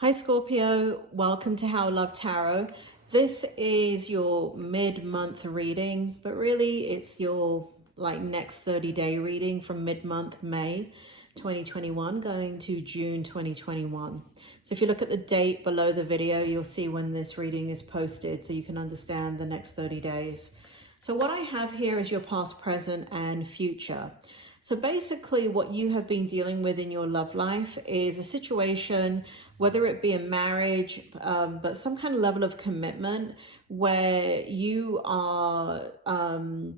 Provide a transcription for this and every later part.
Hi Scorpio, welcome to How Love Tarot. This is your mid-month reading, but really it's your next 30-day reading from mid-month May 2021 going to June 2021. So if you look at the date below the video, you'll see when this reading is posted so you can understand the next 30 days. So what I have here is your past, present, and future. So basically what you have been dealing with in your love life is a situation, whether it be a marriage, but some kind of level of commitment where you are,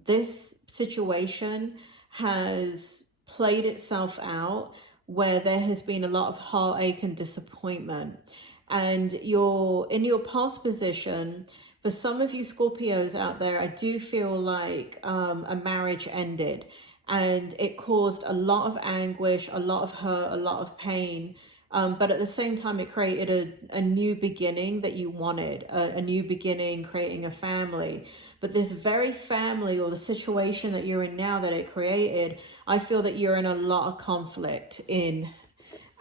this situation has played itself out, where there has been a lot of heartache and disappointment. And you're in your past position. For some of you Scorpios out there, I do feel like a marriage ended. And it caused a lot of anguish, a lot of hurt, a lot of pain. But at the same time, it created a new beginning that you wanted, a new beginning, creating a family. But this very family or the situation that you're in now that it created, I feel that you're in a lot of conflict in.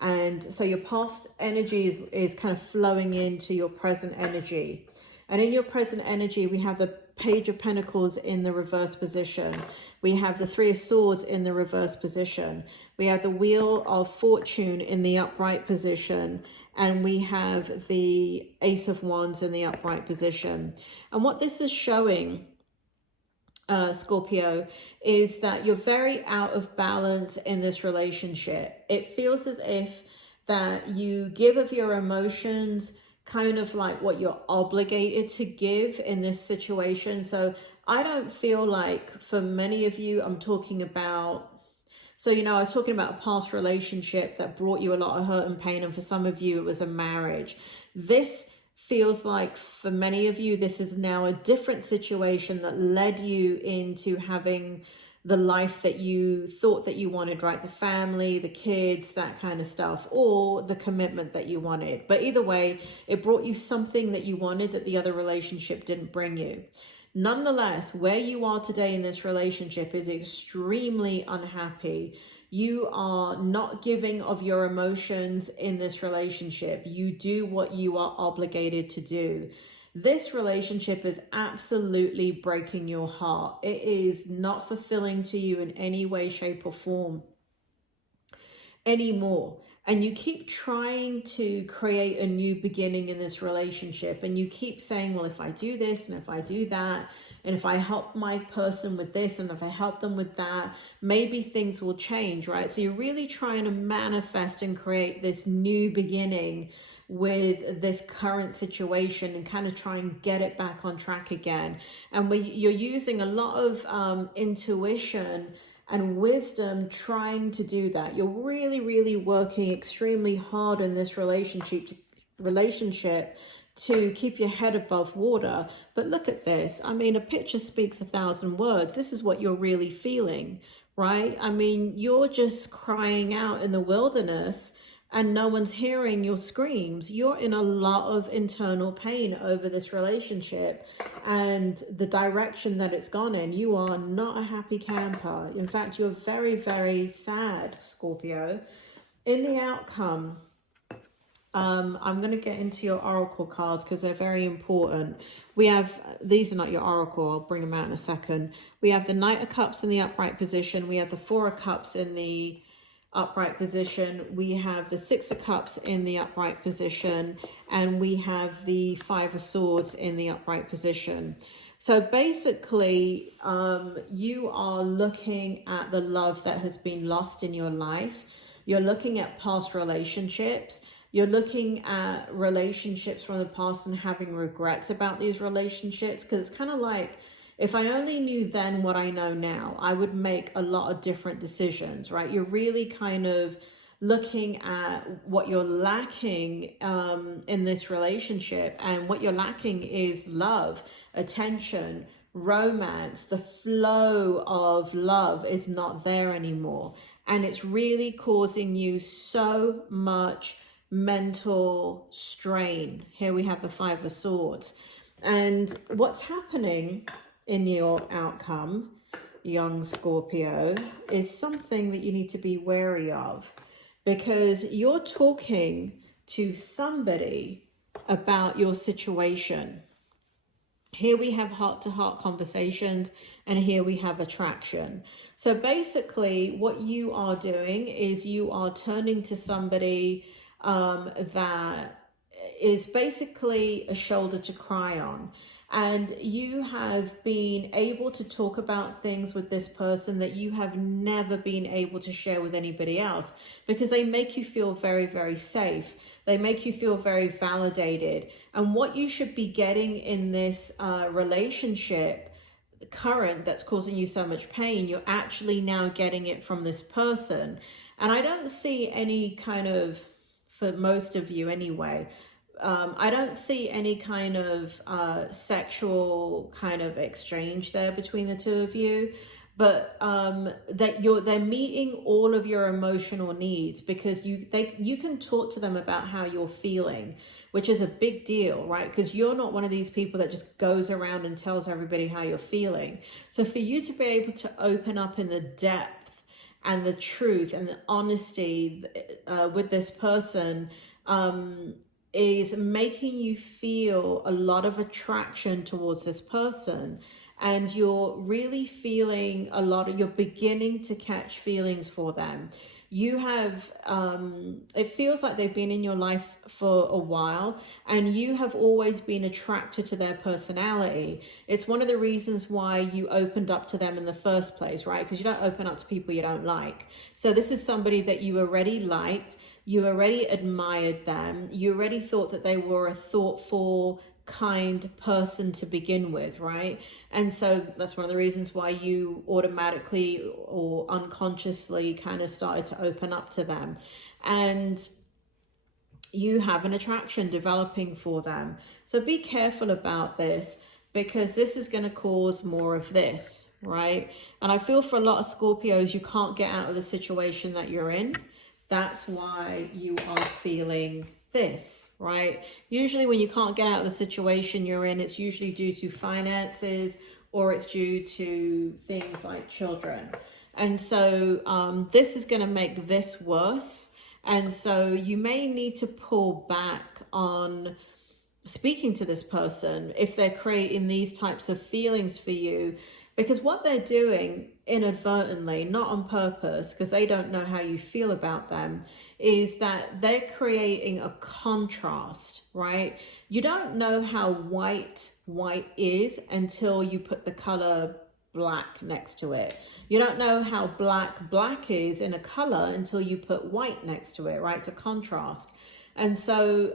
And so your past energy is kind of flowing into your present energy. And in your present energy, we have the Page of Pentacles in the reverse position. We have the Three of Swords in the reverse position. We have the Wheel of Fortune in the upright position. And we have the Ace of Wands in the upright position. And what this is showing, Scorpio, is that you're very out of balance in this relationship. It feels as if that you give of your emotions kind of like what you're obligated to give in this situation. So I don't feel like, for many of you, I'm talking about, so, you know, I was talking about a past relationship that brought you a lot of hurt and pain. And for some of you, it was a marriage. This feels like, for many of you, this is now a different situation that led you into having the life that you thought that you wanted, right? The family, the kids, that kind of stuff, or the commitment that you wanted. But either way, it brought you something that you wanted that the other relationship didn't bring you. Nonetheless, where you are today in this relationship is extremely unhappy. You are not giving of your emotions in this relationship. You do what you are obligated to do. This relationship is absolutely breaking your heart. It is not fulfilling to you in any way, shape, or form anymore. And you keep trying to create a new beginning in this relationship. And you keep saying, well, if I do this and if I do that, and if I help my person with this and if I help them with that, maybe things will change, right? So you're really trying to manifest and create this new beginning with this current situation and kind of try and get it back on track again. And you're using a lot of intuition and wisdom trying to do that. You're really, really working extremely hard in this relationship to keep your head above water. But look at this. I mean, a picture speaks 1,000 words. This is what you're really feeling, right? I mean, you're just crying out in the wilderness and no one's hearing your screams. You're in a lot of internal pain over this relationship and the direction that it's gone in. You are not a happy camper. In fact, you're very, very sad, Scorpio. In the outcome, I'm going to get into your oracle cards because they're very important. We have, these are not your oracle, I'll bring them out in a second. We have the Knight of Cups in the upright position. We have the Four of Cups in the upright position. We have the Six of Cups in the upright position, and we have the Five of Swords in the upright position. So basically, you are looking at the love that has been lost in your life. You're looking at past relationships. You're looking at relationships from the past and having regrets about these relationships, because it's kind of like, if I only knew then what I know now, I would make a lot of different decisions, right? You're really kind of looking at what you're lacking in this relationship. And what you're lacking is love, attention, romance. The flow of love is not there anymore. And it's really causing you so much mental strain. Here we have the Five of Swords. And what's happening in your outcome, young Scorpio, is something that you need to be wary of, because you're talking to somebody about your situation. Here we have heart-to-heart conversations, and here we have attraction. So basically what you are doing is you are turning to somebody that is basically a shoulder to cry on. And you have been able to talk about things with this person that you have never been able to share with anybody else, because they make you feel very, very safe. They make you feel very validated. And what you should be getting in this relationship current that's causing you so much pain, you're actually now getting it from this person. And I don't see any kind of, for most of you anyway, I don't see any kind of sexual kind of exchange there between the two of you, but that they're meeting all of your emotional needs, because you can talk to them about how you're feeling, which is a big deal, right? Because you're not one of these people that just goes around and tells everybody how you're feeling. So for you to be able to open up in the depth and the truth and the honesty with this person is making you feel a lot of attraction towards this person. And you're really feeling you're beginning to catch feelings for them. You have, it feels like they've been in your life for a while, and you have always been attracted to their personality. It's one of the reasons why you opened up to them in the first place, right? Because you don't open up to people you don't like. So this is somebody that you already liked, you already admired them, you already thought that they were a thoughtful, kind person to begin with, right? And so that's one of the reasons why you automatically or unconsciously kind of started to open up to them. And you have an attraction developing for them. So be careful about this, because this is going to cause more of this, right? And I feel for a lot of Scorpios, you can't get out of the situation that you're in. That's why you are feeling this, right? Usually when you can't get out of the situation you're in, it's usually due to finances, or it's due to things like children. And so this is going to make this worse. And so you may need to pull back on speaking to this person if they're creating these types of feelings for you, because what they're doing inadvertently, not on purpose, because they don't know how you feel about them, is that they're creating a contrast, right? You don't know how white is until you put the color black next to it. You don't know how black is in a color until you put white next to it, right? It's a contrast. And so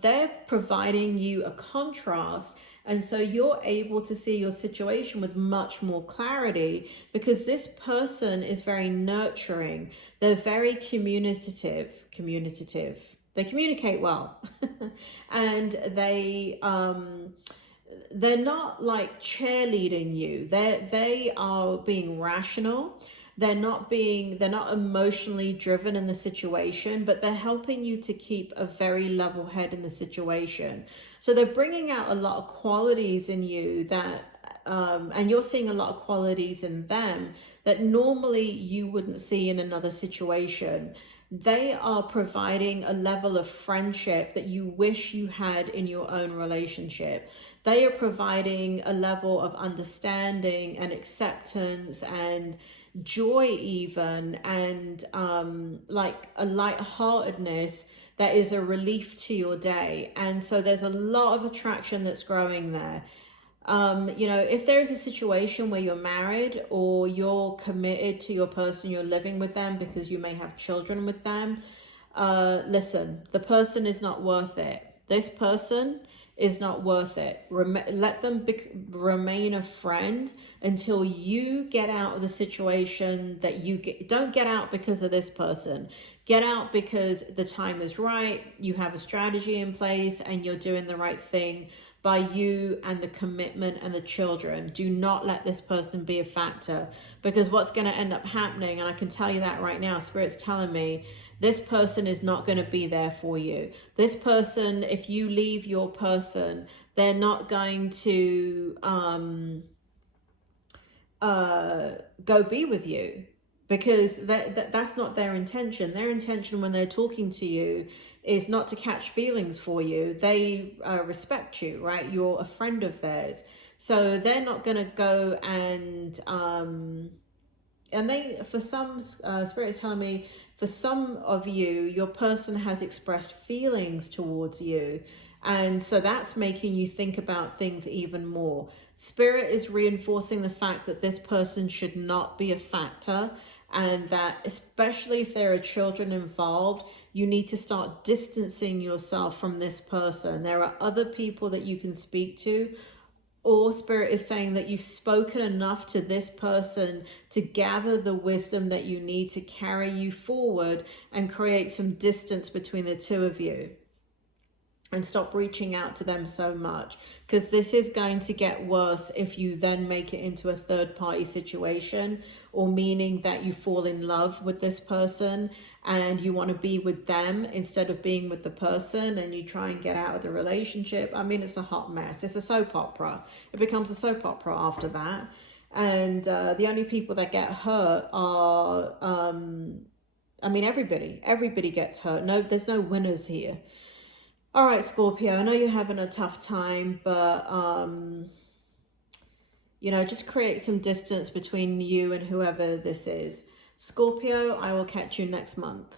they're providing you a contrast. And so you're able to see your situation with much more clarity, because this person is very nurturing. They're very communicative. They communicate well. And they're not like cheerleading you. They are being rational. They're not emotionally driven in the situation, but they're helping you to keep a very level head in the situation. So they're bringing out a lot of qualities in you that, and you're seeing a lot of qualities in them that normally you wouldn't see in another situation. They are providing a level of friendship that you wish you had in your own relationship. They are providing a level of understanding and acceptance and joy even, and like a lightheartedness that is a relief to your day. And so there's a lot of attraction that's growing there. You know, if there's a situation where you're married or you're committed to your person, you're living with them because you may have children with them, listen, the person is not worth it. This person is not worth it. Let them remain a friend until you get out of the situation that you get. Don't get out because of this person. Get out because the time is right, you have a strategy in place, and you're doing the right thing by you and the commitment and the children. Do not let this person be a factor, because what's going to end up happening, and I can tell you that right now, Spirit's telling me, this person is not going to be there for you. This person, if you leave your person, they're not going to go be with you, because that's not their intention. Their intention when they're talking to you is not to catch feelings for you. They respect you, right? You're a friend of theirs. So they're not going to go and they, for some, Spirit is telling me, for some of you, your person has expressed feelings towards you. And so that's making you think about things even more. Spirit is reinforcing the fact that this person should not be a factor, and that especially if there are children involved, you need to start distancing yourself from this person. There are other people that you can speak to, or Spirit is saying that you've spoken enough to this person to gather the wisdom that you need to carry you forward and create some distance between the two of you. And stop reaching out to them so much, because this is going to get worse if you then make it into a third party situation, or meaning that you fall in love with this person and you want to be with them instead of being with the person, and you try and get out of the relationship. I mean, it's a hot mess. It's a soap opera. It becomes a soap opera after that. And the only people that get hurt are, I mean, everybody gets hurt. No, there's no winners here. All right, Scorpio, I know you're having a tough time, but, you know, just create some distance between you and whoever this is. Scorpio, I will catch you next month.